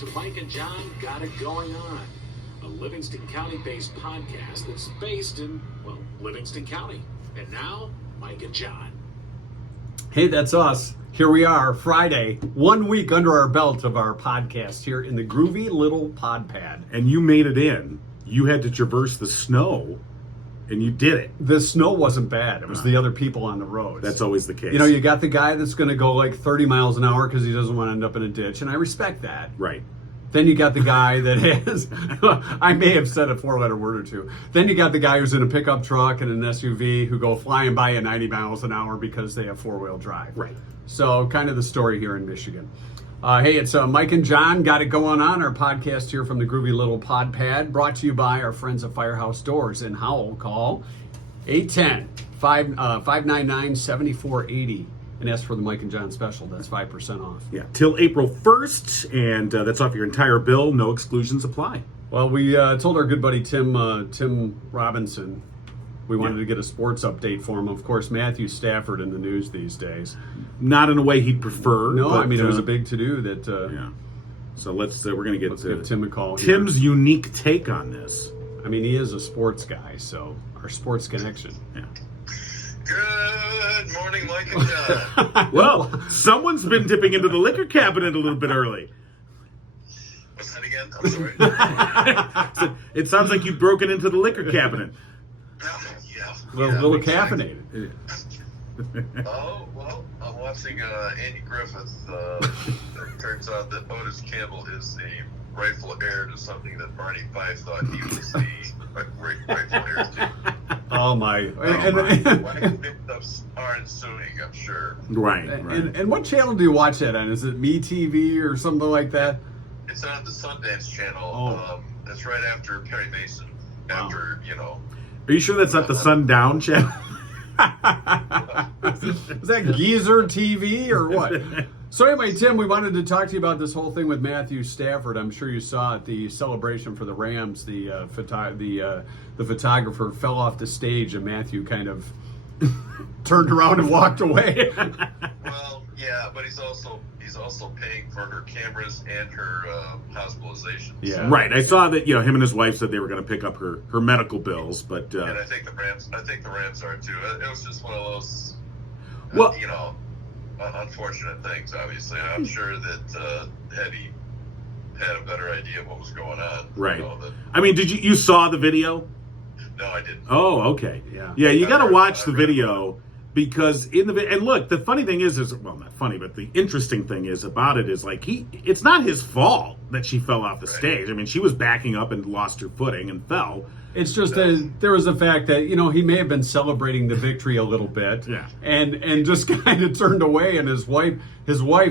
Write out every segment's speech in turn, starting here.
to Mike and John Got It Going On, a Livingston County-based podcast that's based in, well, Livingston County. And now, Mike and John. Hey, that's us. Here we are, Friday, 1 week under our belt of our podcast here in the groovy little pod pad. And you made it in. You had to traverse the snow, and you did it. The snow wasn't bad. It was the other people on the roads. That's always the case. You know, you got the guy that's going to go like 30 miles an hour because he doesn't want to end up in a ditch, and I respect that. Right. Then you got the guy that has, I may have said a four-letter word or two. Then you got the guy who's in a pickup truck and an SUV who go flying by at 90 miles an hour because they have four-wheel drive. Right. So kind of the story here in Michigan. Hey, it's Mike and John Got It Going On, our podcast here from the groovy little pod pad, brought to you by our friends at Firehouse Doors in Howell. Call 810-599-7480 and ask for the Mike and John special. That's 5% off. Yeah, till April 1st, and that's off your entire bill. No exclusions apply. Well, we told our good buddy Tim Robinson we wanted to get a sports update for him. Of course, Matthew Stafford in the news these days. Not in a way he'd prefer. No, but, I mean, it was a big to-do that... yeah. So we're going to get give Tim a call here. Tim's unique take on this. I mean, he is a sports guy, so our sports connection. Yeah. Good morning, Mike and John. Well, someone's been dipping into the liquor cabinet a little bit early. What's that again? I'm sorry. So it sounds like you've broken into the liquor cabinet. Yeah. A little caffeinated. Oh, well, I'm watching Andy Griffith. It turns out that Otis Campbell is the rightful heir to something that Barney Fife thought he was the rightful heir to. Oh, my. Wagon pickups are ensuing, I'm sure. Right. And what channel do you watch that on? Is it MeTV or something like that? It's on the Sundance Channel. Oh. That's right after Perry Mason. After, you know. Are you sure that's not the Sundown channel? Is that Geezer TV or what? So anyway, Tim, we wanted to talk to you about this whole thing with Matthew Stafford. I'm sure you saw it, the celebration for the Rams. The photographer fell off the stage, and Matthew kind of turned around and walked away. Well, yeah, but he's also paying for her cameras and her hospitalization. Yeah. Right. I saw that him and his wife said they were going to pick up her medical bills, but and I think the Rams are too. It was just one of those unfortunate things. Obviously, I'm sure that had he had a better idea of what was going on. Right. I mean, did you saw the video? No, I didn't. Oh, okay. Yeah. Yeah, you got to watch the video. Because and look, the funny thing is well, not funny, but the interesting thing is about it is like it's not his fault that she fell off the stage. I mean, she was backing up and lost her footing and fell. It's just there was the fact that he may have been celebrating the victory a little bit, yeah, and just kind of turned away, and his wife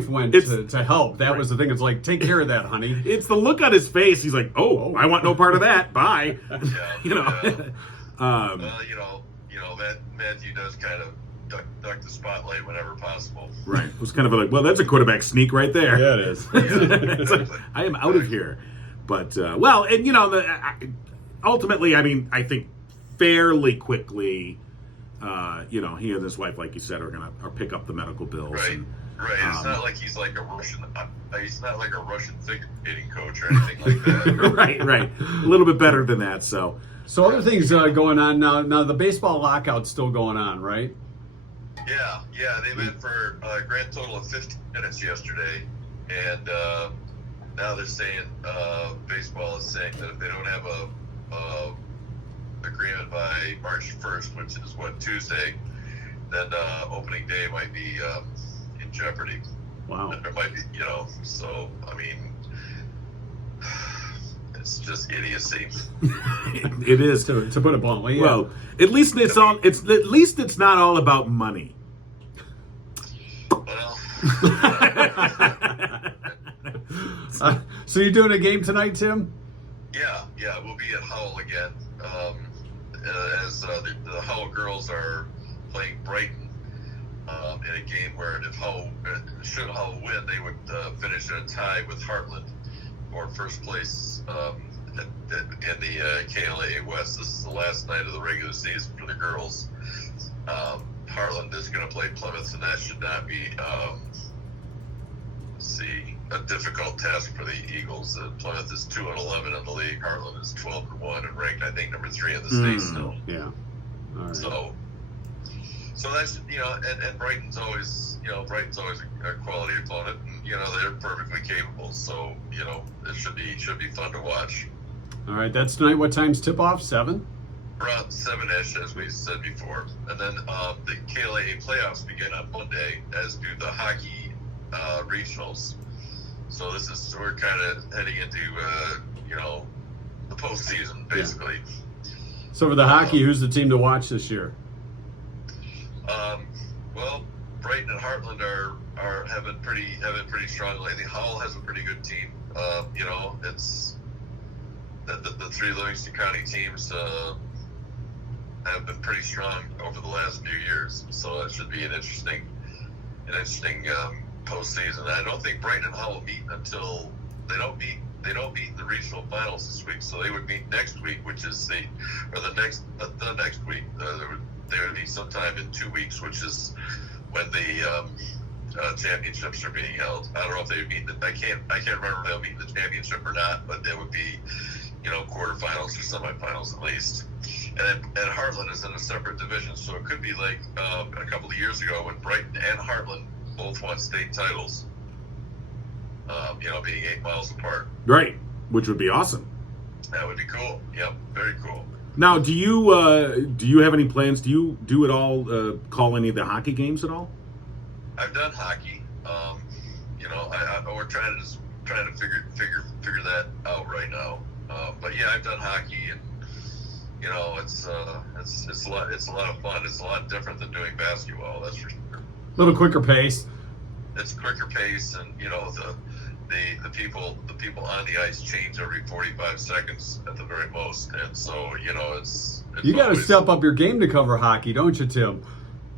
went to help. That was the thing. It's like, take care of that, honey. It's the look on his face. He's like, oh, I want no part of that. Bye. Yeah, that Matthew does kind of duck the spotlight whenever possible. Right. It was kind of like, well, that's a quarterback sneak right there. Yeah, it is. It's like, I am out of here. But, ultimately, I mean, I think fairly quickly, he and his wife, like you said, are going to pick up the medical bills. Right. And, right. It's not like he's like a Russian. He's not like a Russian figure skating coach or anything like that. Right. A little bit better than that. So other things going on now. Now the baseball lockout's still going on, right? Yeah. They went for a grand total of 15 minutes yesterday, and now they're saying baseball is saying that if they don't have a agreement by March 1st, which is Tuesday, then opening day might be in jeopardy. Wow. And there might be, so I mean, it's just idiocy. it is to put it bluntly. Yeah. Well, at least it's not all about money. Well. So you're doing a game tonight, Tim? Yeah, we'll be at Howell again. As the Howell girls are playing Brighton in a game where should Howell win, they would finish in a tie with Heartland for first place in the KLA West. This is the last night of the regular season for the girls. Heartland is going to play Plymouth, and that should not be. Let's see. a difficult task for the Eagles. Plymouth is 2-11 in the league. Heartland is 12-1 and ranked, I think, number 3 in the state still. Yeah. All right. So that's, and Brighton's always a quality opponent. And, they're perfectly capable. So, it should be fun to watch. All right, that's tonight. What time's tip-off? 7? Around 7-ish, as we said before. And then the KLAA playoffs begin on Monday, as do the hockey regionals. So we're kind of heading into, the postseason, basically. Yeah. So for the hockey, who's the team to watch this year? Well, Brighton and Heartland have been pretty strong lately. Howell has a pretty good team. It's the 3 Livingston County teams have been pretty strong over the last few years. So it should be an interesting postseason. I don't think Brighton and Howell meet until they don't meet in the regional finals this week. So they would meet next week, which is the next week. They would meet sometime in 2 weeks, which is when the championships are being held. I don't know if they would meet. I can't remember if they'll meet in the championship or not, but they would be, quarterfinals or semifinals at least. And Heartland is in a separate division, so it could be like a couple of years ago when Brighton and Heartland both won state titles. Being 8 miles apart. Right, which would be awesome. That would be cool. Yep, very cool. Now, do you have any plans? Do you do at all call any of the hockey games at all? I've done hockey. We're trying to figure that out right now. But yeah, I've done hockey, and it's a lot of fun. It's a lot different than doing basketball. That's for sure. A little quicker pace. It's quicker pace, and the people on the ice change every 45 seconds at the very most, and so it's you got to step up your game to cover hockey, don't you, Tim?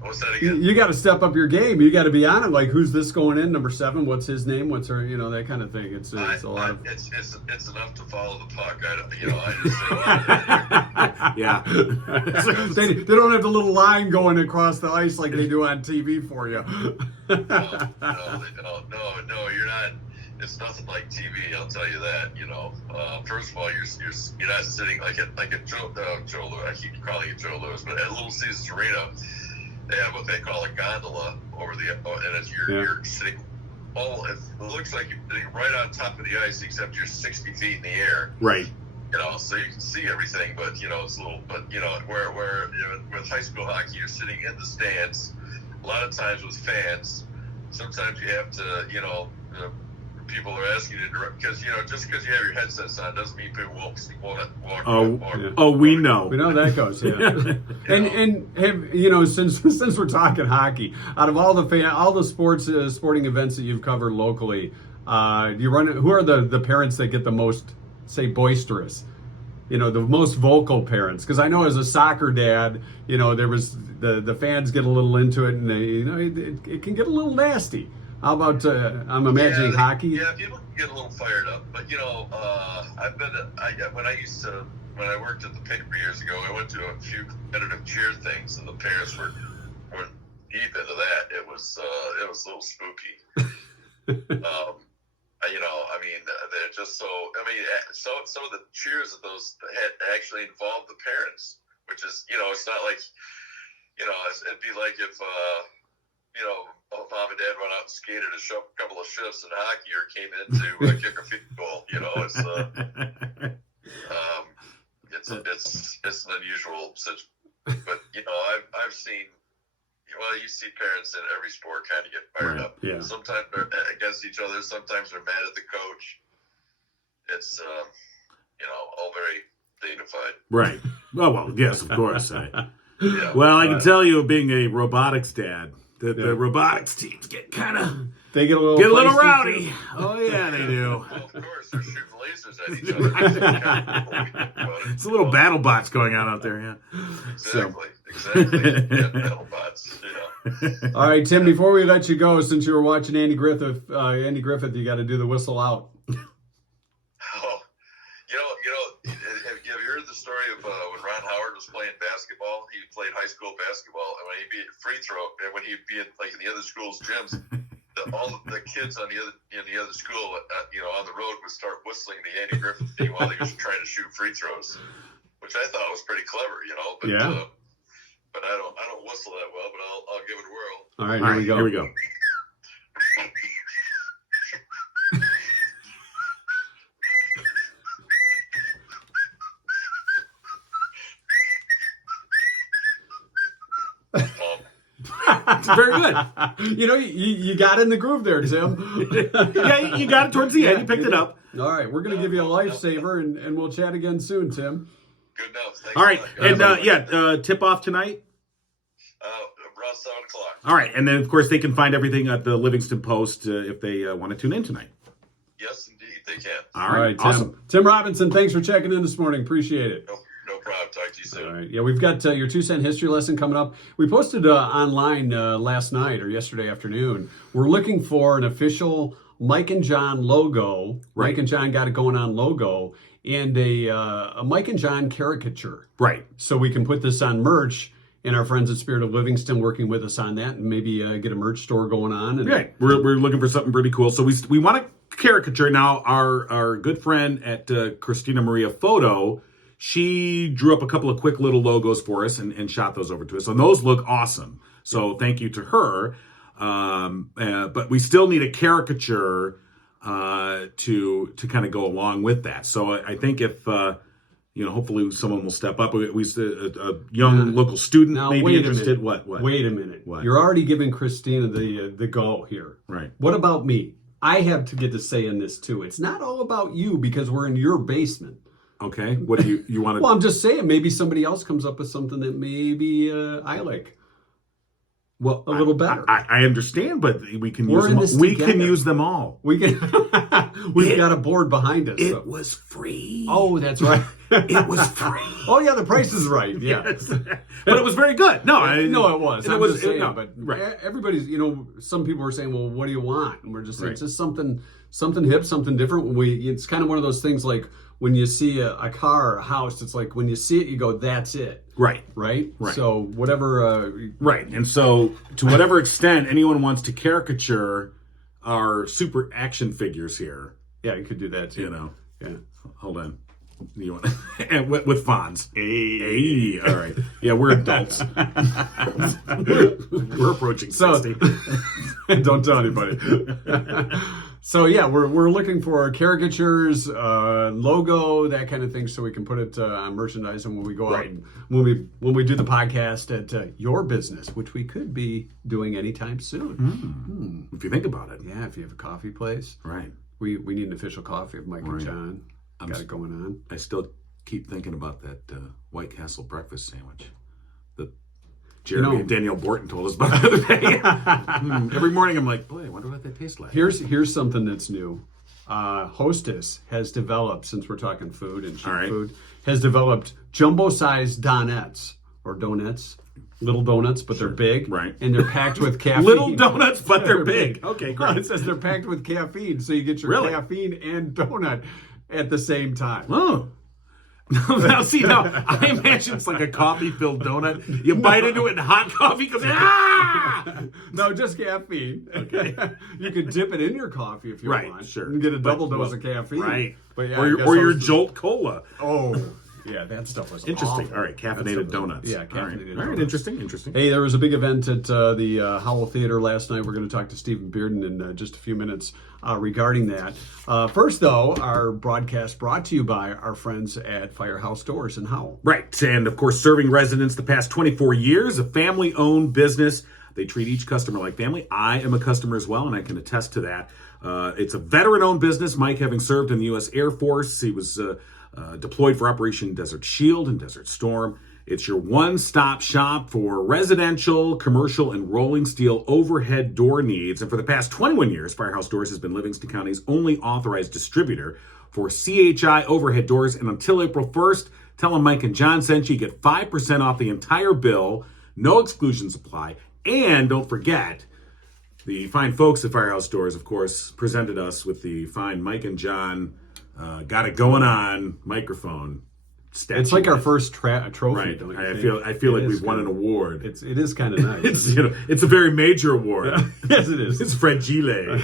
What's that again? You got to step up your game. You got to be on it. Like, who's this going in? Number 7. What's his name? What's her? That kind of thing. It's a lot of. It's enough to follow the puck. I just say, yeah. they don't have the little line going across the ice like they do on TV for you. No, they don't. No, you're not. It's nothing like TV. I'll tell you that. First of all, you're not sitting like at Joe Louis. I keep calling it Joe Louis, but at Little Caesars Arena, they have what they call a gondola over and as you're sitting. It looks like you're sitting right on top of the ice, except you're 60 feet in the air. Right. So you can see everything, but it's a little. But where with high school hockey, you're sitting in the stands. A lot of times with fans, sometimes you have to, people are asking you to direct, because just because you have your headsets on doesn't mean people won't walk. We know. We know that goes. Yeah. And have since we're talking hockey, out of all the sporting events that you've covered locally, who are the parents that get the most, say, boisterous? The most vocal parents, because I know as a soccer dad, there was the fans get a little into it, and it can get a little nasty. How about I'm imagining hockey? Yeah, people can get a little fired up, but when I worked at the paper years ago, I went to a few competitive cheer things, and the parents were deep into that. It was a little spooky. They're just so. Some of the cheers of those had actually involved the parents, which is, it's not like, it'd be like if, mom and dad went out and skated a couple of shifts in hockey, or came in to kick a field goal. It's an unusual situation. But I've seen. Well, you see parents in every sport kind of get fired up. Yeah. Sometimes they're against each other. Sometimes they're mad at the coach. It's, all very dignified. Right. Well, yes, of course. Yeah. Well, I can tell you, being a robotics dad, that the robotics teams get a little rowdy. Oh yeah, they do. Well, of course, they're shooting lasers at each other. It's a little battle bots going on out there, yeah. Exactly. Yeah, battle bots. All right, Tim. Before we let you go, since you were watching Andy Griffith, you got to do the whistle out. Have you heard the story of when Ron Howard was playing basketball? He played high school basketball, and when he'd be at free throw, and when he'd be in the other school's gyms, all the kids on the other school, on the road would start whistling the Andy Griffith theme while he was trying to shoot free throws, which I thought was pretty clever, But, Yeah. But I don't whistle that well, but I'll give it a whirl. All right, All right, here here we we go. go. Very good. You got in the groove there, Tim. Yeah, you got it towards the end. You picked it up. All right, we're going to give you a lifesaver, and we'll chat again soon, Tim. Good enough. Thanks All right, a lot, guys. and tip off tonight. Around 7 o'clock. All right, and then of course they can find everything at the Livingston Post if they want to tune in tonight. Yes, indeed, they can. All All right, Tim. awesome. Tim Robinson, thanks for checking in this morning. Appreciate it. No problem. Talk to you soon. All right. Yeah, we've got your 2-cent history lesson coming up. We posted online last night or yesterday afternoon. We're looking for an official Mike and John logo. Right. Mike and John got it going on logo and a Mike and John caricature. Right. So we can put this on merch. And our friends at Spirit of Livingston working with us on that, and maybe get a merch store going on. And Right. We're looking for something pretty cool. So we want a caricature. Now, our good friend at Christina Maria Photo, she drew up a couple of quick little logos for us and shot those over to us. And those look awesome. So thank you to her. But we still need a caricature to kind of go along with that. So I think if... hopefully someone will step up. We a young local student now, may wait be a interested. minute. What? Wait a minute. What? You're already giving Christina the go here. Right. What about me? I have to get to say in this too. It's not all about you because we're in your basement. Okay. What do you want to? Well, I'm just saying maybe somebody else comes up with something that maybe I like. Well, a little better. I understand, but we can We're use in them all. this We together. can use them all. We can. We've got a board behind us. so- It was free. Oh, that's right. It was free. Oh yeah, the price is right. Yeah. Yes. But it was very good. No, No, it was. It I'm was just saying, no, but right. everybody's, some people were saying, well, what do you want? And we're just saying, Right. it's just something hip, something different. It's kind of one of those things like when you see a car or a house, it's like when you see it, you go, that's it. Right. Right? Right. So whatever. Right. And so, to whatever extent anyone wants to caricature our super action figures here, Yeah, you could do that too. Yeah. Hold on. You want and with Fonz? Hey, all right. Yeah, we're adults. we're approaching 60. Don't tell anybody. So yeah, we're looking for caricatures, logo, that kind of thing, so we can put it on merchandise. And when we go out, Right. and when we do the podcast at your business, which we could be doing anytime soon. If you think about it. Yeah, if you have a coffee place, Right. we need an official coffee of Mike and Right. John. Got it going on. I still keep thinking about that White Castle breakfast sandwich that Jeremy and Danielle Borton told us about the other day. Every morning I'm like, boy, I wonder what that tastes like. Here's something that's new. Hostess has developed, since we're talking food and cheap All right. food, has developed jumbo-sized donuts or donuts, little donuts, but they're big, Right. And they're packed with caffeine. Little donuts, but they're big. Okay, Well, great. it says they're packed with caffeine, so you get your Really? caffeine and donut at the same time. Oh. Now, see, I imagine it's like a coffee-filled donut. You bite into it and hot coffee goes, ah! No, just caffeine. Okay. You could dip it in your coffee if you Right, want. sure. And get a double But- dose of caffeine. Right. But yeah, or I your, guess or your Hostess- Jolt Cola. Oh, yeah, that stuff was Interesting. awful. All right, That caffeinated stuff was- donuts. Yeah, All right. caffeinated All right, donuts. interesting. Hey, there was a big event at the Howell Theater last night. We're going to talk to Steven Bearden in just a few minutes regarding that. First, though, our broadcast brought to you by our friends at Firehouse Doors in Howell. Right, and of course, serving residents the past 24 years, a family-owned business. They treat each customer like family. I am a customer as well, and I can attest to that. It's a veteran-owned business. Mike, having served in the U.S. Air Force, he was deployed for Operation Desert Shield and Desert Storm. It's your one-stop shop for residential, commercial, and rolling steel overhead door needs. And for the past 21 years, Firehouse Doors has been Livingston County's only authorized distributor for CHI overhead doors. And until April 1st, tell them Mike and John sent you. You get 5% off the entire bill. No exclusions apply. And don't forget, the fine folks at Firehouse Doors, of course, presented us with the fine Mike and John Got It Going On microphone statue. It's like our first trophy. Right. Don't you I think? feel like It is we've won an kinda- award. It is kind of nice. It's a very major award. Yes, it is. It's fragile,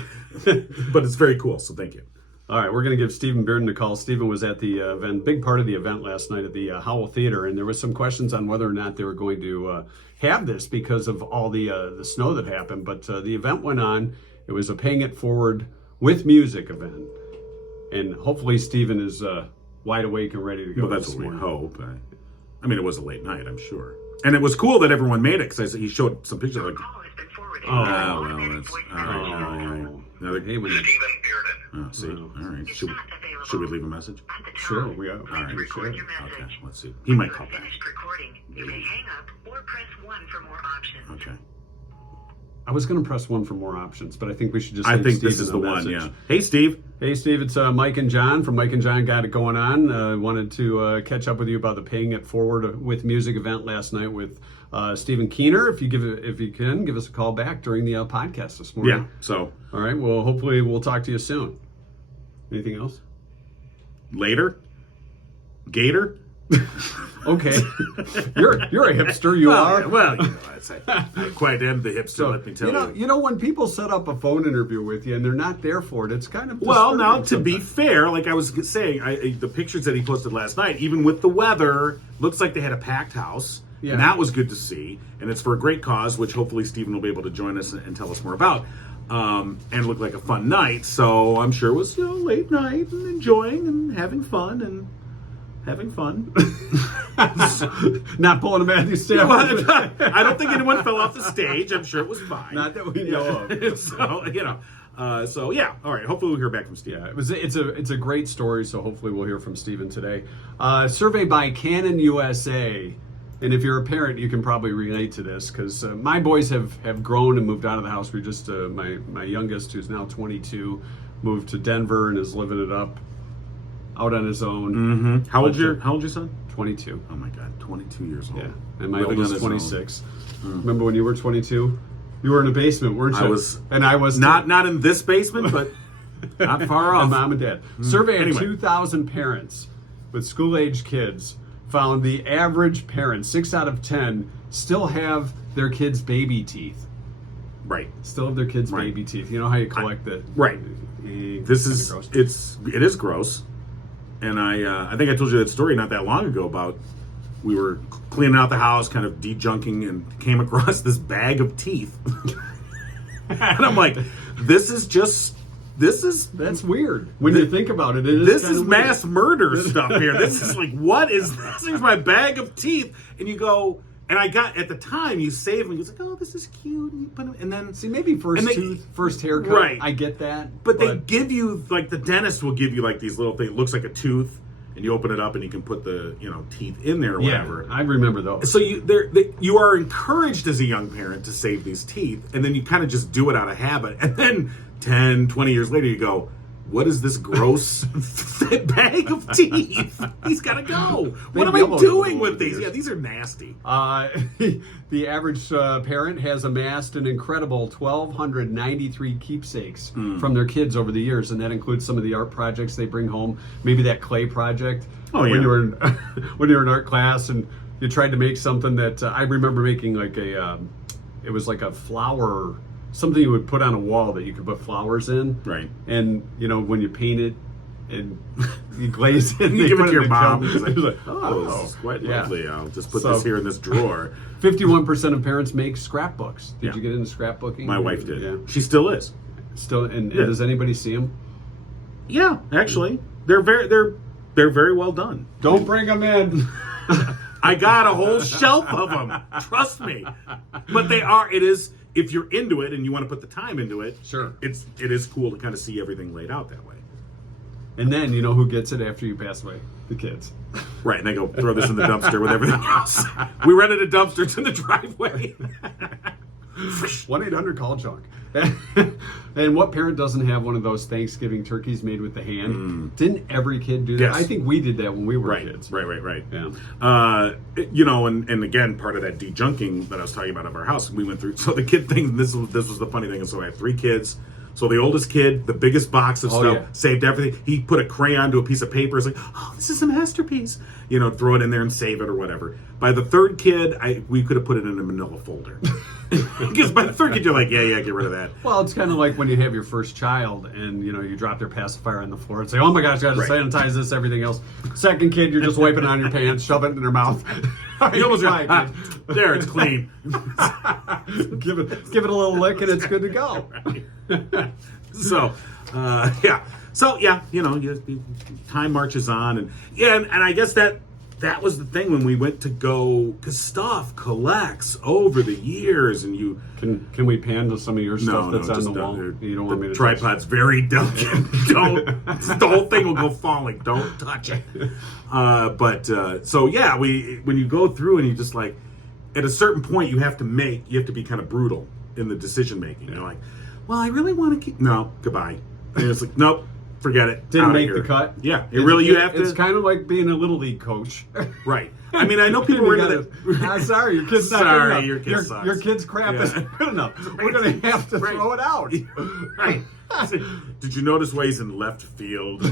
but it's very cool. So thank you. All right, we're going to give Steven Bearden a call. Steven was at the event, big part of the event last night at the Howell Theater, and there was some questions on whether or not they were going to have this because of all the snow that happened. But the event went on. It was a Paying It Forward with Music event, and hopefully Steven is wide awake and ready to go. Well, that's this what we morning. hope. I mean, it was a late night, I'm sure. And it was cool that everyone made it, because he showed some pictures like, Call has been forwarded. well, that's, all right. Now Hey, when Steven Bearden. see, all right. It's Should, not available. should we leave a message? At the Sure, tone, we are. please All right, record sure. your Okay, message. let's see. He might When call you back. have finished recording, you may hang up or press 1 for more options. Okay. I was going to press 1 for more options, but I think we should just. I leave think this Steven is a the one, message. yeah. Hey, Steve. Hey, Steve, it's Mike and John from Mike and John Got It Going On. Wanted to catch up with you about the Paying It Forward with Music event last night with Stephen Keener. If you can, give us a call back during the podcast this morning. Yeah, so All right. Well, hopefully we'll talk to you soon. Anything else? later? Gator? Okay. you're a hipster. You are. Well, you know, I quite am the hipster, So, let me tell you. you know, when people set up a phone interview with you and they're not there for it, it's kind of Well, now disturbing to be sometimes. fair, like I was saying, the pictures that he posted last night, even with the weather, looks like they had a packed house, Yeah. and that was good to see. And it's for a great cause, which hopefully Stephen will be able to join us and tell us more about. And it looked like a fun night, so I'm sure it was late night and enjoying and having fun and having fun. Not pulling a Matthew Stafford. I don't think anyone fell off the stage. I'm sure it was fine. Not that we know of. So yeah. All right. Hopefully we'll hear back from Steve. Yeah, it's a great story. So hopefully we'll hear from Steven today. Survey by Canon USA, and if you're a parent, you can probably relate to this because my boys have grown and moved out of the house. We just my youngest, who's now 22, moved to Denver and is living it up out on his own. Mm-hmm. How old's your son? 22. Oh my God, 22 years old. Yeah, and my Living on oldest his 26. Remember when you were 22? You were in a basement, weren't you? I was, and I was not in this basement, but not far and off. mom and dad. Survey of Anyway. 2,000 parents with school-age kids found the average parent, 6 out of 10, still have their kids' baby teeth. Right. Still have their kids' Right. baby teeth. You know how you collect the Right. This kinda is gross. it is gross, and I think I told you that story not that long ago about we were cleaning out the house, kind of de-junking, and came across this bag of teeth, and I'm like, this is That's weird when you think about it. It is this kinda is weird. mass murder stuff here. This is like, what is this? Here's my bag of teeth, and you go. And I got, at the time, you save them. It's like, oh, this is cute. And you put them, and then, See, maybe first And they- tooth, first haircut. Right. I get that. but they give you, like, the dentist will give you, like, these little things. It looks like a tooth, and you open it up, and you can put the, teeth in there or yeah, whatever. I remember those. So you are encouraged as a young parent to save these teeth, and then you kind of just do it out of habit. And then 10, 20 years later, you go, what is this gross bag of teeth? These got to go. What am I yellowed doing over with the these? years. Yeah, these are nasty. The average parent has amassed an incredible 1,293 keepsakes from their kids over the years, and that includes some of the art projects they bring home. Maybe that clay project. Oh, when yeah. you were in, when you were in art class and you tried to make something that I remember making like it was like a flower, something you would put on a wall that you could put flowers in. Right. And when you paint it and you glaze it, You they give it put to your in the mom. cup. She's like, It's like, oh, this is quite yeah. lovely. I'll just put So- this here in this drawer. 51% of parents make scrapbooks. Did Yeah. you get into scrapbooking? My wife did. Yeah. She still is. Still, and Yeah. does anybody see them? Yeah, actually, they're very well done. Don't bring them in. I got a whole shelf of them. Trust me. But it is, if you're into it and you want to put the time into it, Sure. it is cool to kind of see everything laid out that way. And then you know who gets it after you pass away? The kids. Right, and they go throw this in the dumpster with everything else. We rented a dumpster. It's in the driveway. 1-800-CALL-JUNK. And what parent doesn't have one of those Thanksgiving turkeys made with the hand? Didn't every kid do that? Yes. I think we did that when we were Right, kids. right. Yeah. And again, part of that de-junking that I was talking about of our house, we went through. So the kid thing, this was the funny thing. And so I had 3 kids. So the oldest kid, the biggest box of Oh, stuff, yeah. saved everything. He put a crayon to a piece of paper. It's like, oh, this is a masterpiece. throw it in there and save it or whatever. By the third kid, we could have put it in a manila folder. Because by the third kid, you're like, yeah, get rid of that. Well, it's kind of like when you have your first child and, you drop their pacifier on the floor and say, oh my gosh, I got to sanitize this, everything else. Second kid, you're just wiping it on your pants, shove it in their mouth. You almost there, it's clean. give it a little lick and it's good to go. So, time marches on, and I guess that was the thing when we went to go, because stuff collects over the years, and you can we pan to some of your stuff that's on the wall? You don't want me to tripod's very delicate. The whole thing will go falling. Don't touch it. When you go through and you just like, at a certain point you have to be kind of brutal in the decision making. You're like, well, I really want to keep. No, goodbye. And it's like, nope. Forget it. Didn't make the cut. Yeah, you have to. It's kind of like being a little league coach. Right. I mean, I know people were into that. Sorry, your kid's not Sorry, good enough. your kid sucks. Your kid's crap isn't good enough. We're going to have to throw it out. Right. Did you notice why he's in left field?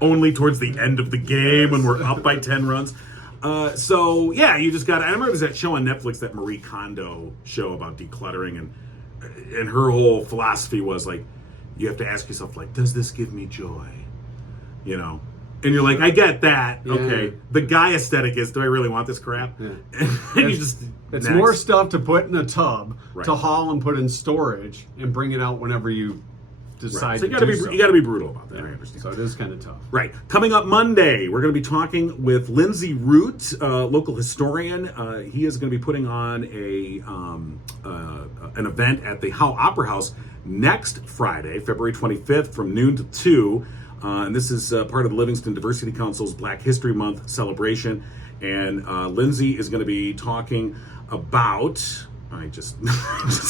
Only towards the end of the game when we're up by 10 runs. You just got. I remember there's that show on Netflix, that Marie Kondo show about decluttering, and her whole philosophy was like, you have to ask yourself, like, does this give me joy? And you're like, I get that. Yeah. Okay. The guy aesthetic is, do I really want this crap? Yeah. And it's more stuff to put in a tub, to haul and put in storage, and bring it out whenever you decide so to do so. You got to be brutal about that. Yeah. I understand. So it is kind of tough. Right. Coming up Monday, we're going to be talking with Lindsay Root, local historian. He is going to be putting on an event at the Howell Opera House next Friday, February 25th, from noon to 2. And this is part of the Livingston Diversity Council's Black History Month celebration. And Lindsay is going to be talking about... I just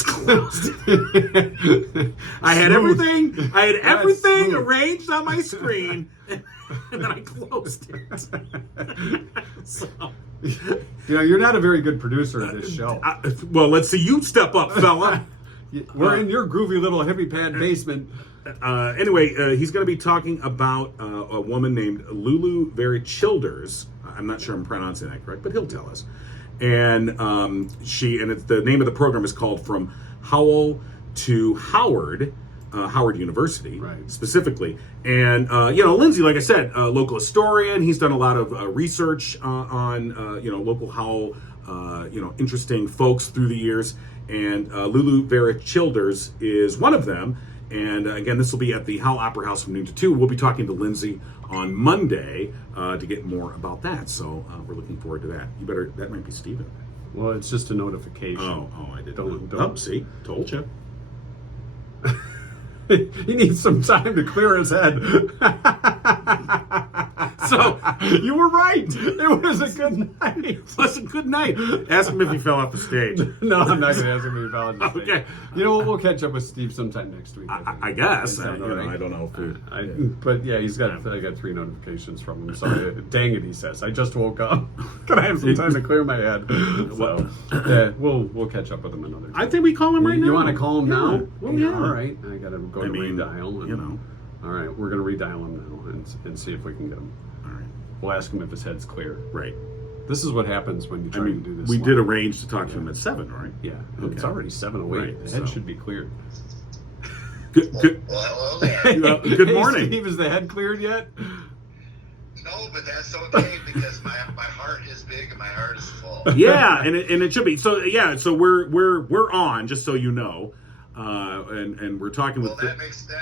closed it. I had everything arranged on my screen, and then I closed it. So, you're not a very good producer of this show. Well, let's see you step up, fella. We're in your groovy little hippie pad basement. Anyway, he's going to be talking about a woman named Lulu Vera Childers. I'm not sure I'm pronouncing that correct, but he'll tell us. And the name of the program is called From Howell to Howard, Howard University, specifically. And Lindsay, like I said, a local historian. He's done a lot of research on local Howell, interesting folks through the years. And Lulu Vera Childers is one of them. And again, this will be at the Howell Opera House from noon to 2. We'll be talking to Lindsay on Monday to get more about that. So we're looking forward to that. That might be Steven. Well, it's just a notification. Oh, I did. Don't. See, told you. He needs some time to clear his head. So you were right. It was a good night. It was a good night. Ask him if he fell off the stage. No, I'm not going to ask him if he fell off the stage. Okay. You know what? We'll catch up with Steve sometime next week. I guess. I don't know. But yeah, I got 3 notifications from him. So dang it, he says. I just woke up. Can I have some time to clear my head? So we'll catch up with him another time. I think we call him right now. You want to call him now? Well, yeah. All right. I got to go to redial. And, All right, we're going to redial him now and see if we can get him. All right. We'll ask him if his head's clear. Right. This is what happens when you try to do this. We did arrange to talk to him at 7, right? Yeah. Okay. It's already 7:08. Right, The head should be cleared. Good. Well, hello there. Good morning. Steve, is the head cleared yet? No, but that's okay because my heart is big and my heart is full. Yeah, and it should be. So so we're on, just so you know. And we're talking with. That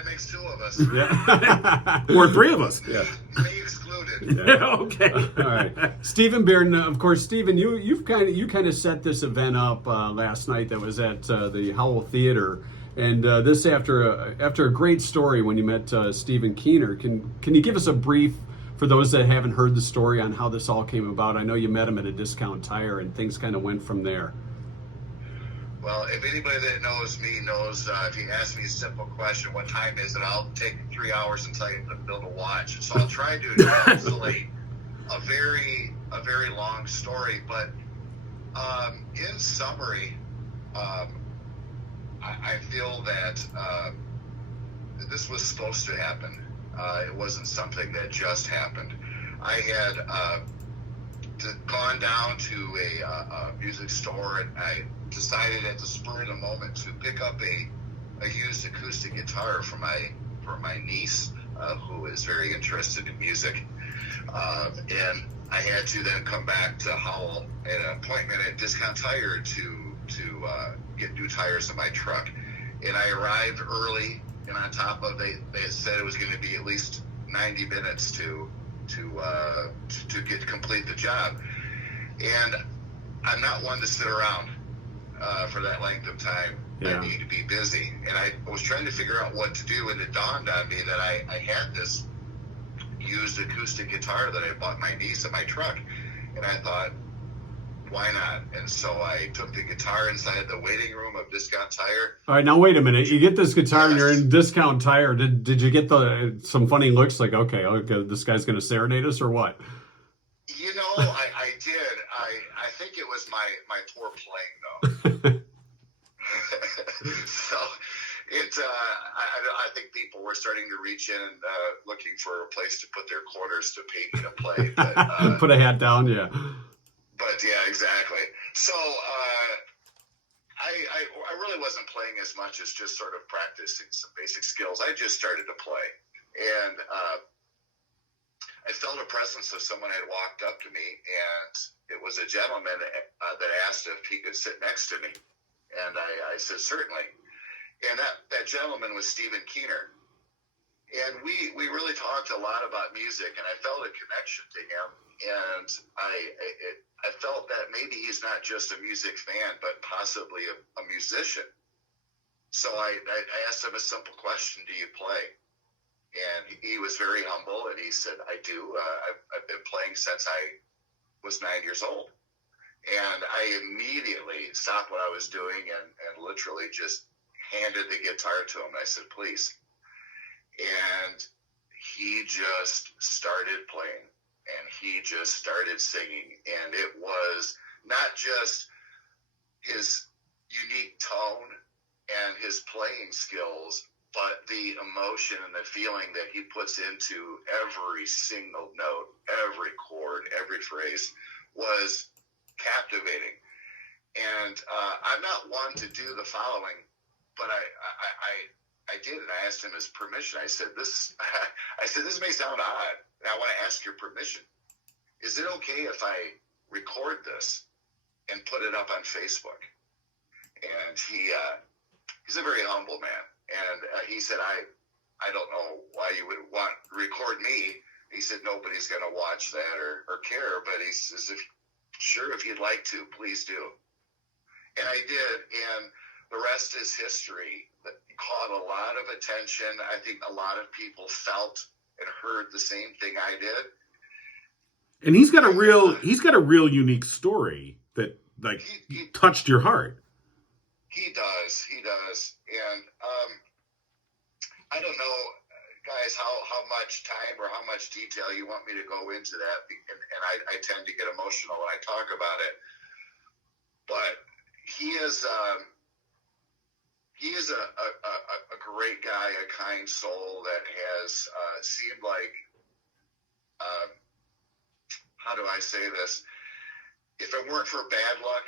makes 2 of us. Yeah. Or 3 of us. Yeah. Me excluded. Yeah. Okay. All right. Steven Bearden, of course. Steven, you kind of set this event up last night. That was at the Howell Theater, and this after a great story when you met Stephen Keener. Can you give us a brief for those that haven't heard the story on how this all came about? I know you met him at a discount tire, and things kind of went from there. Well, if anybody that knows me knows, if you ask me a simple question, what time is it? I'll take 3 hours and tell you to build a watch. So I'll try to encapsulate a very long story. But in summary, I feel that this was supposed to happen. It wasn't something that just happened. I had gone down to a music store, and I decided at the spur of the moment to pick up a used acoustic guitar for my niece, who is very interested in music. And I had to then come back to Howell at an appointment at Discount Tire to get new tires in my truck. And I arrived early, and on top of they said it was going to be at least 90 minutes to complete the job. And I'm not one to sit around for that length of time. Yeah. I need to be busy. And I was trying to figure out what to do, and it dawned on me that I had this used acoustic guitar that I bought my niece in my truck. And I thought, why not? And so I took the guitar inside the waiting room of Discount Tire. All right, now wait a minute. You get this guitar and Yes. you're in Discount Tire. Did you get some funny looks like, okay, this guy's going to serenade us or what? You know, I did. I think it was my poor playing, though. So I think people were starting to reach in and looking for a place to put their quarters to pay me to play. But, Put a hat down, yeah. But yeah, exactly. So I really wasn't playing as much as just sort of practicing some basic skills. I just started to play, and I felt a presence of someone had walked up to me, and it was a gentleman that asked if he could sit next to me, and I said certainly. And that gentleman was Steven Bearden. And we really talked a lot about music, and I felt a connection to him. And I felt that maybe he's not just a music fan, but possibly a musician. So I asked him a simple question: do you play? And he was very humble, and he said, I do. I've been playing since I was 9 years old. And I immediately stopped what I was doing and literally just handed the guitar to him. I said, please. And he just started playing, and he just started singing. And it was not just his unique tone and his playing skills, but the emotion and the feeling that he puts into every single note, every chord, every phrase was captivating. And I'm not one to do the following, but I did, and I asked him his permission. I said, this may sound odd, and I want to ask your permission. Is it okay if I record this and put it up on Facebook? And he's a very humble man. And he said, I don't know why you would want to record me. He said, nobody's going to watch that or care, but he says, if you'd like to, please do. And I did, and the rest is history. It caught a lot of attention. I think a lot of people felt and heard the same thing I did. And he's got a real unique story that he touched your heart. He does. And I don't know, guys, how much time or how much detail you want me to go into that. And I tend to get emotional when I talk about it. But he is a great guy, a kind soul that has seemed like, how do I say this? If it weren't for bad luck,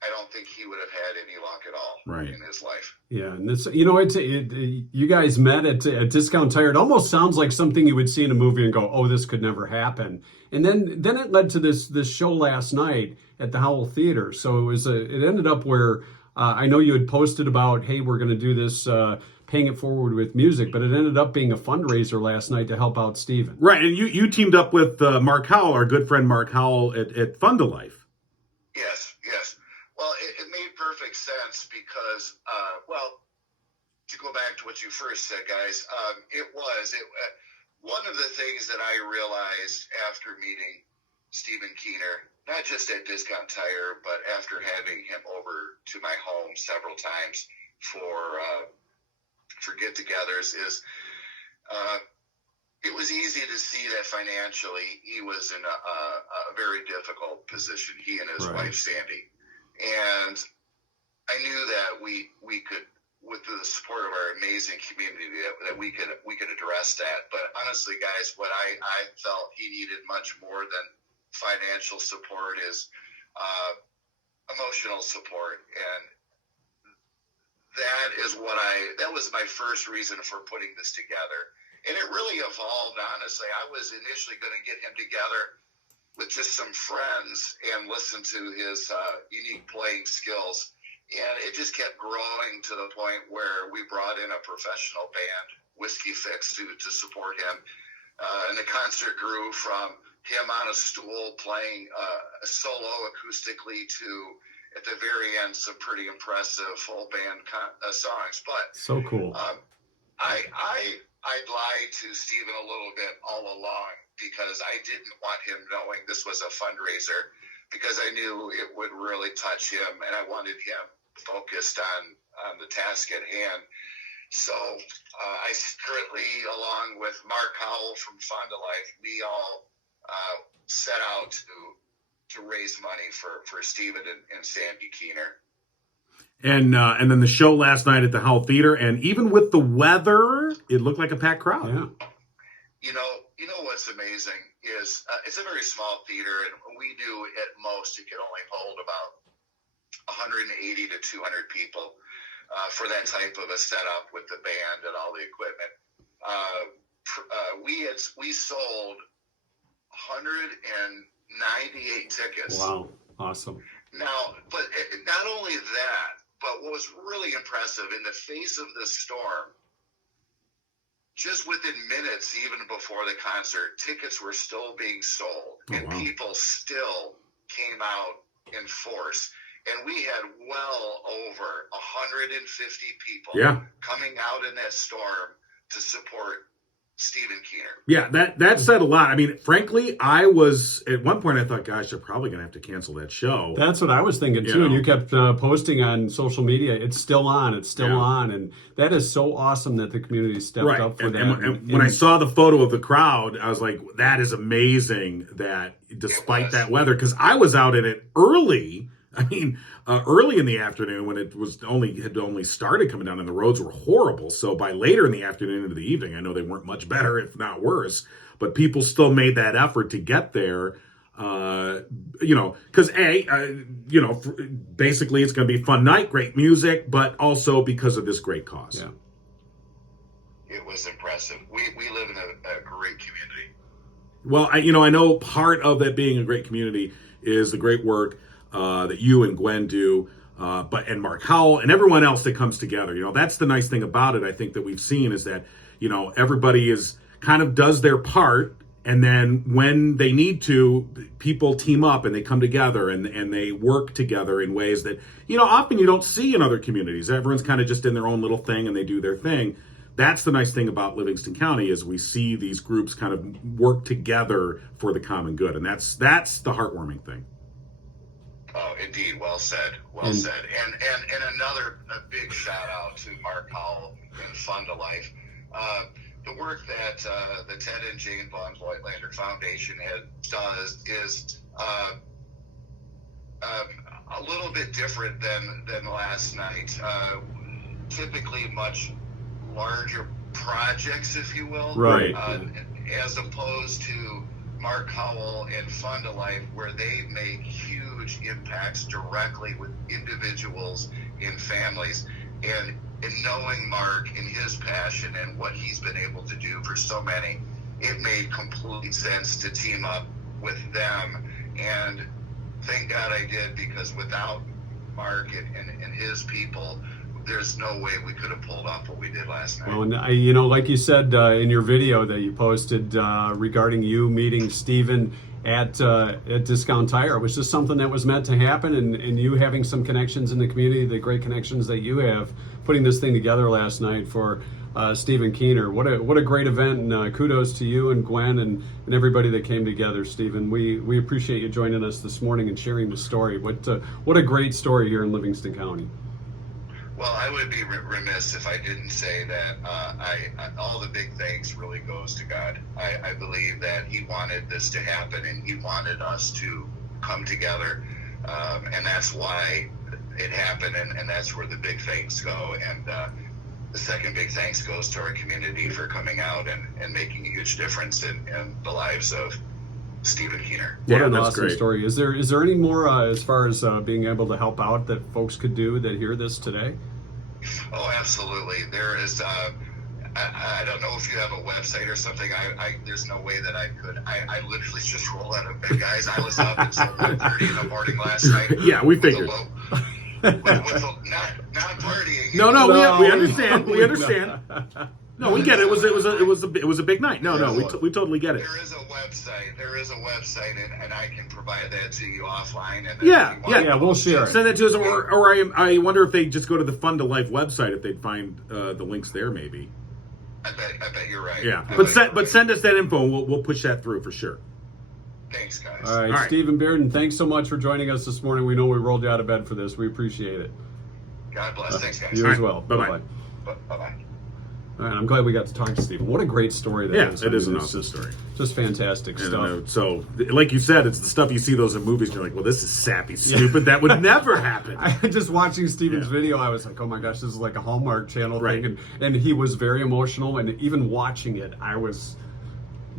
I don't think he would have had any luck at all in his life. Yeah, and this, you guys met at Discount Tire. It almost sounds like something you would see in a movie and go, "Oh, this could never happen." And then it led to this show last night at the Howell Theater. So it ended up where I know you had posted about, "Hey, we're going to do this, paying it forward with music," but it ended up being a fundraiser last night to help out Steven. Right, and you teamed up with Mark Howell, our good friend Mark Howell at Fund a Life. Yes. Well, it made perfect sense because, to go back to what you first said, guys, one of the things that I realized after meeting Steven Bearden, not just at Discount Tire, but after having him over to my home several times for get-togethers, is it was easy to see that financially he was in a very difficult position, he and his wife, Sandy. And I knew that we could with the support of our amazing community that we could address that. But honestly, guys, what I felt he needed much more than financial support is emotional support, and that was my first reason for putting this together. And it really evolved, honestly. I was initially going to get him together with just some friends and listen to his unique playing skills. And it just kept growing to the point where we brought in a professional band, Whiskey Fix, to support him. And the concert grew from him on a stool playing a solo acoustically to, at the very end, some pretty impressive full band songs. But So cool. I'd lied to Steven a little bit all along because I didn't want him knowing this was a fundraiser, because I knew it would really touch him, and I wanted him focused on the task at hand. So I currently, along with Mark Howell from Fond du Life, we all set out to raise money for Steven and Sandy Keener. And then the show last night at the Howell Theater, and even with the weather, it looked like a packed crowd. Yeah. You know what's amazing is it's a very small theater, and we knew at most it could only hold about 180 to 200 people for that type of a setup with the band and all the equipment. We sold 198 tickets. Wow. Awesome. Now, but not only that, but what was really impressive, in the face of this storm, just within minutes, even before the concert, tickets were still being sold, and people still came out in force. And we had well over 150 people coming out in that storm to support Steven Keener. Yeah, that said a lot. I mean, frankly, I was, at one point I thought, gosh, they're probably going to have to cancel that show. That's what I was thinking too. And you kept posting on social media, it's still on, and that is so awesome that the community stepped up for that. And when I saw the photo of the crowd, I was like, that is amazing that despite that weather, because I was out in it early. I mean, early in the afternoon when it had only started coming down, and the roads were horrible. So by later in the afternoon into the evening, I know they weren't much better, if not worse. But people still made that effort to get there. Because basically it's going to be a fun night, great music, but also because of this great cause. Yeah. It was impressive. We live in a great community. Well, I know part of that being a great community is the great work that you and Gwen do, and Mark Howell and everyone else that comes together. That's the nice thing about it, I think, that we've seen, is that, everybody is kind of does their part, and then when they need to, people team up and they come together and they work together in ways that, often you don't see in other communities. Everyone's kind of just in their own little thing and they do their thing. That's the nice thing about Livingston County, is we see these groups kind of work together for the common good, and that's the heartwarming thing. Oh, indeed. Well said. Well said. And another big shout out to Mark Howell and Fond du Life. The work that the Ted and Jane Von Voigtlander Foundation does is a little bit different than last night. Typically much larger projects, if you will. Right. As opposed to Mark Howell and Fond du Life, where they make huge impacts directly with individuals and families. And knowing Mark and his passion and what he's been able to do for so many, it made complete sense to team up with them. And thank God I did, because without Mark and his people, there's no way we could have pulled off what we did last night. Well, and like you said in your video that you posted regarding you meeting Steven at Discount Tire, it was just something that was meant to happen, and you having some connections in the community, the great connections that you have, putting this thing together last night for Steven Keener. What a great event, and kudos to you and Gwen and everybody that came together, Steven. We appreciate you joining us this morning and sharing the story. What a great story here in Livingston County. Well, I would be remiss if I didn't say that all the big thanks really goes to God. I believe that He wanted this to happen, and He wanted us to come together, and that's why it happened, and that's where the big thanks go. And the second big thanks goes to our community for coming out and making a huge difference in the lives of Steven Keener. What an that's awesome great. story. Is there any more as far as being able to help out that folks could do that hear this today? Oh, absolutely. There is. I don't know if you have a website or something. There's no way that I could. I literally just roll out of bed, guys. I was up until 1:30 in the morning last night. Yeah, we with a figured. Not partying. No, we understand. We understand. No, we get it. It was a big night. No, we totally get it. There is a website, and I can provide that to you offline. And Yeah, we'll share it. Send that to us, or I wonder if they just go to the Fun to Life website, if they'd find the links there, maybe. I bet you're right. Yeah, I but bet you're right. send us that info, and we'll push that through for sure. Thanks, guys. All right, All right. Steven Bearden, thanks so much for joining us this morning. We know we rolled you out of bed for this. We appreciate it. God bless. Thanks, guys. You All as right, well. bye-bye. Bye-bye. All right, I'm glad we got to talk to Steven. What a great story that Yeah, is. it is I mean, an it's awesome story. Just fantastic And, stuff. so, like you said, it's the stuff you see those in movies, and you're like, well, this is sappy, stupid. That would never happen. Just watching Steven's Yeah. video, I was like, oh my gosh, this is like a Hallmark Channel Right. thing. And he was very emotional. And even watching it, I was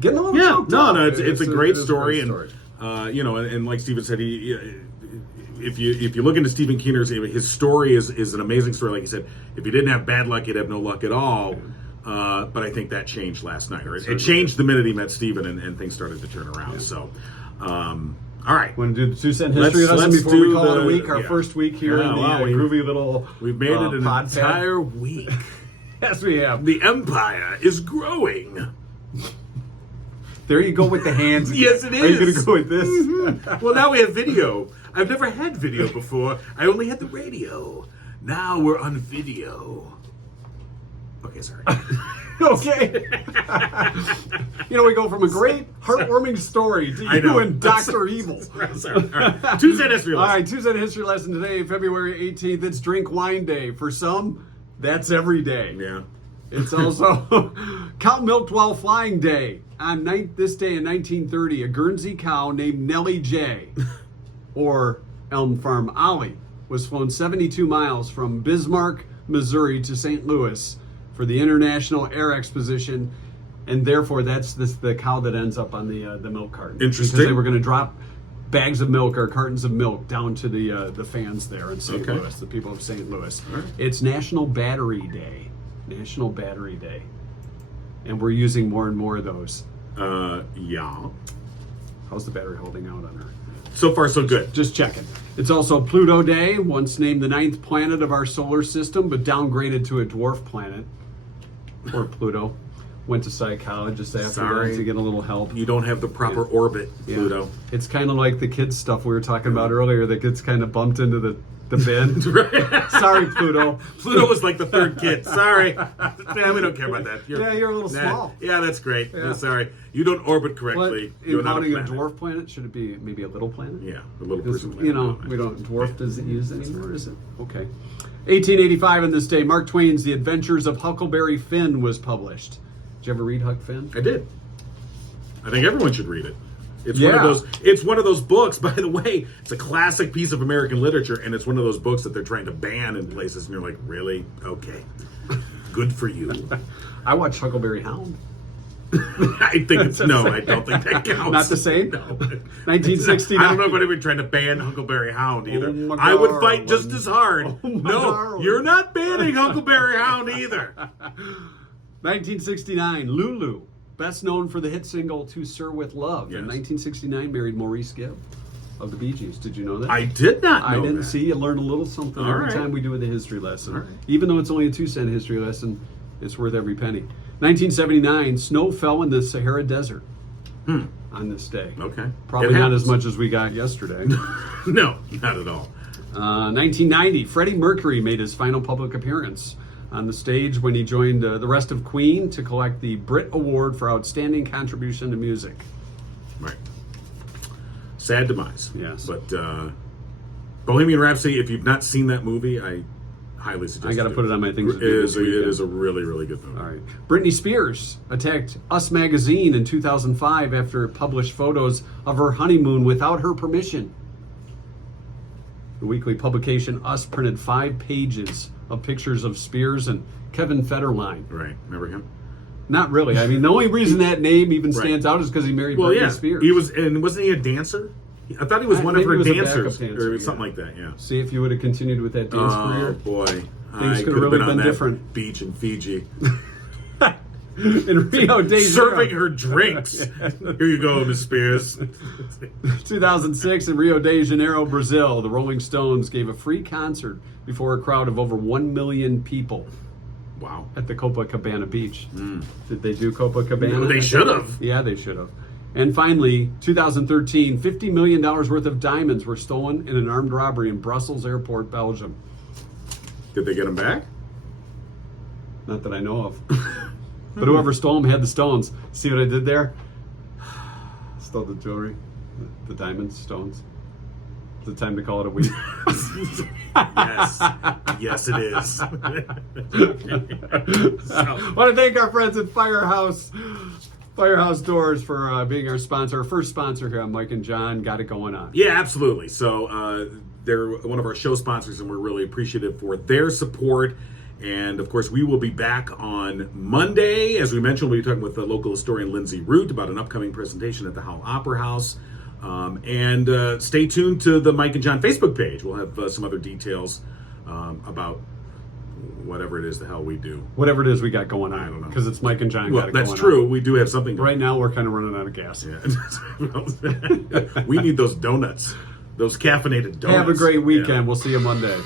getting a little Yeah, choked up. it's a great it is story, a great and story. and like Steven said, if you look into Steven Keener's, his story is an amazing story. Like he said, if he didn't have bad luck, he'd have no luck at all. But I think that changed last night, or it changed the minute he met Steven, and things started to turn around. Yeah. So, all right, Want to do the 2 cent history lesson let's before we do call it a the- week? Our yeah. first week here Yeah, in the wow, we- groovy little we've made it an pod pad. entire week. Yes, we have. The empire is growing. There you go with the hands. Yes, it Are you going is. to go with this? Well, now we have video. I've never had video before. I only had the radio. Now we're on video. Okay, sorry. Okay. We go from a great, heartwarming story to I you know. and Dr. Evil. Sorry. All right. Tuesday history All lesson. right, Tuesday history lesson today, February 18th. It's Drink Wine Day. For some, that's every day. Yeah. It's also Cow Milked While Flying Day. On this day in 1930, a Guernsey cow named Nellie J, or Elm Farm Ollie, was flown 72 miles from Bismarck, Missouri to St. Louis for the International Air Exposition, and therefore that's the cow that ends up on the milk carton. Interesting. Because they were going to drop bags of milk or cartons of milk down to the fans there in St. Okay. Louis, the people of St. Louis. All right. It's National Battery Day. National Battery Day. And we're using more and more of those. Yeah. How's the battery holding out on her? So far, so good. Just checking. It's also Pluto Day, once named the 9th planet of our solar system, but downgraded to a dwarf planet. Or Pluto. Went to psychologists after Sorry. that to get a little help. You don't have the proper orbit, Yeah. Pluto. It's kind of like the kids stuff we were talking about earlier that gets kind of bumped into the bin. Sorry, Pluto. Pluto was like the third kid. Sorry. Yeah, we don't care about that. Yeah, you're a little small. Yeah, that's great. Yeah. Sorry. You don't orbit But correctly. in You're not counting a planet. dwarf planet, should it be maybe a little planet? Yeah, a little Because, person. we don't, dwarf doesn't use anymore, is it? Okay. 1885 on this day, Mark Twain's The Adventures of Huckleberry Finn was published. Did you ever read Huck Finn? I did. I think everyone should read it. It's Yeah. It's one of those books, by the way. It's a classic piece of American literature, and it's one of those books that they're trying to ban in places, and you're like, really? Okay. Good for you. I watched Huckleberry Hound. I think it's no. I don't think that counts. Not the same? No. 1969. I don't know if anybody trying to ban Huckleberry Hound either. Oh, my I would fight darling. just as hard. Oh, my No, darling. you're not banning Huckleberry Hound either. 1969, Lulu, best known for the hit single To Sir With Love. Yes. In 1969, married Maurice Gibb of the Bee Gees. Did you know that? I did not know I didn't that. see. You learn a little something All every right. time we do the history lesson. All right. Even though it's only a 2-cent history lesson, it's worth every penny. 1979, snow fell in the Sahara Desert on this day. Okay. Probably It not happens. as much as we got yesterday. No, not at all. 1990, Freddie Mercury made his final public appearance on the stage when he joined the rest of Queen to collect the Brit Award for Outstanding Contribution to Music. Right. Sad demise. Yes. But Bohemian Rhapsody, if you've not seen that movie, I highly suggest I gotta you put do. it on my things to It do is, this weekend. it is a really, really good movie. All right. Britney Spears attacked Us Magazine in 2005 after it published photos of her honeymoon without her permission. The weekly publication Us printed 5 pages of pictures of Spears and Kevin Federline. Right. Remember him? Not really. I mean, the only reason that name even stands out is because he married Britney Spears. He was, and wasn't he a dancer? I thought he was one of her maybe he was a dancers, backup dancer, or something like that. Yeah. See if you would have continued with that dance career. Oh boy, Things I could could have have really been on been that different. beach in Fiji, In Rio de Janeiro. serving her drinks. Here you go, Miss Spears. 2006 in Rio de Janeiro, Brazil, the Rolling Stones gave a free concert before a crowd of over 1 million people Wow. at the Copacabana beach. Did they do Copacabana? They should have. Yeah, they should have. And finally, 2013, $50 million worth of diamonds were stolen in an armed robbery in Brussels Airport, Belgium. Did they get him back? Not that I know of. But whoever stole them had the stones. See what I did there? Stole the jewelry, the diamonds, stones. Is it time to call it a week? Yes. Yes, it is. I want to thank our friends at Firehouse Doors for being our sponsor, our first sponsor here on Mike and John. Got it going on. Yeah, absolutely. So they're one of our show sponsors, and we're really appreciative for their support. And of course, we will be back on Monday. As we mentioned, we'll be talking with the local historian Lindsay Root about an upcoming presentation at the Howell Opera House. And stay tuned to the Mike and John Facebook page. We'll have some other details about whatever it is the hell we do. Whatever it is we got going I don't on, know. because it's Mike and John. Well, got it that's going true. on. We do have something going Right now, we're kind of running out of gas. Yeah. We need those donuts, those caffeinated donuts. Have a great weekend. Yeah. We'll see you Monday.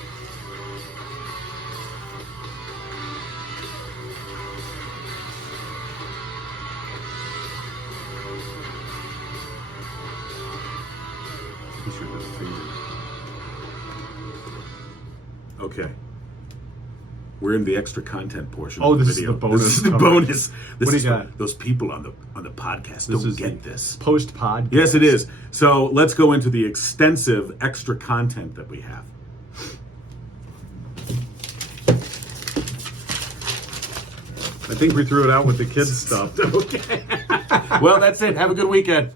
Okay. We're in the extra content portion. Oh, of the this is video. the bonus This is the coverage. bonus. What This do is you for got? those people on the podcast. This Don't is get the this. Post-pod. Yes, it is. So let's go into the extensive extra content that we have. I think we threw it out with the kids stuff. Okay. Well, that's it. Have a good weekend.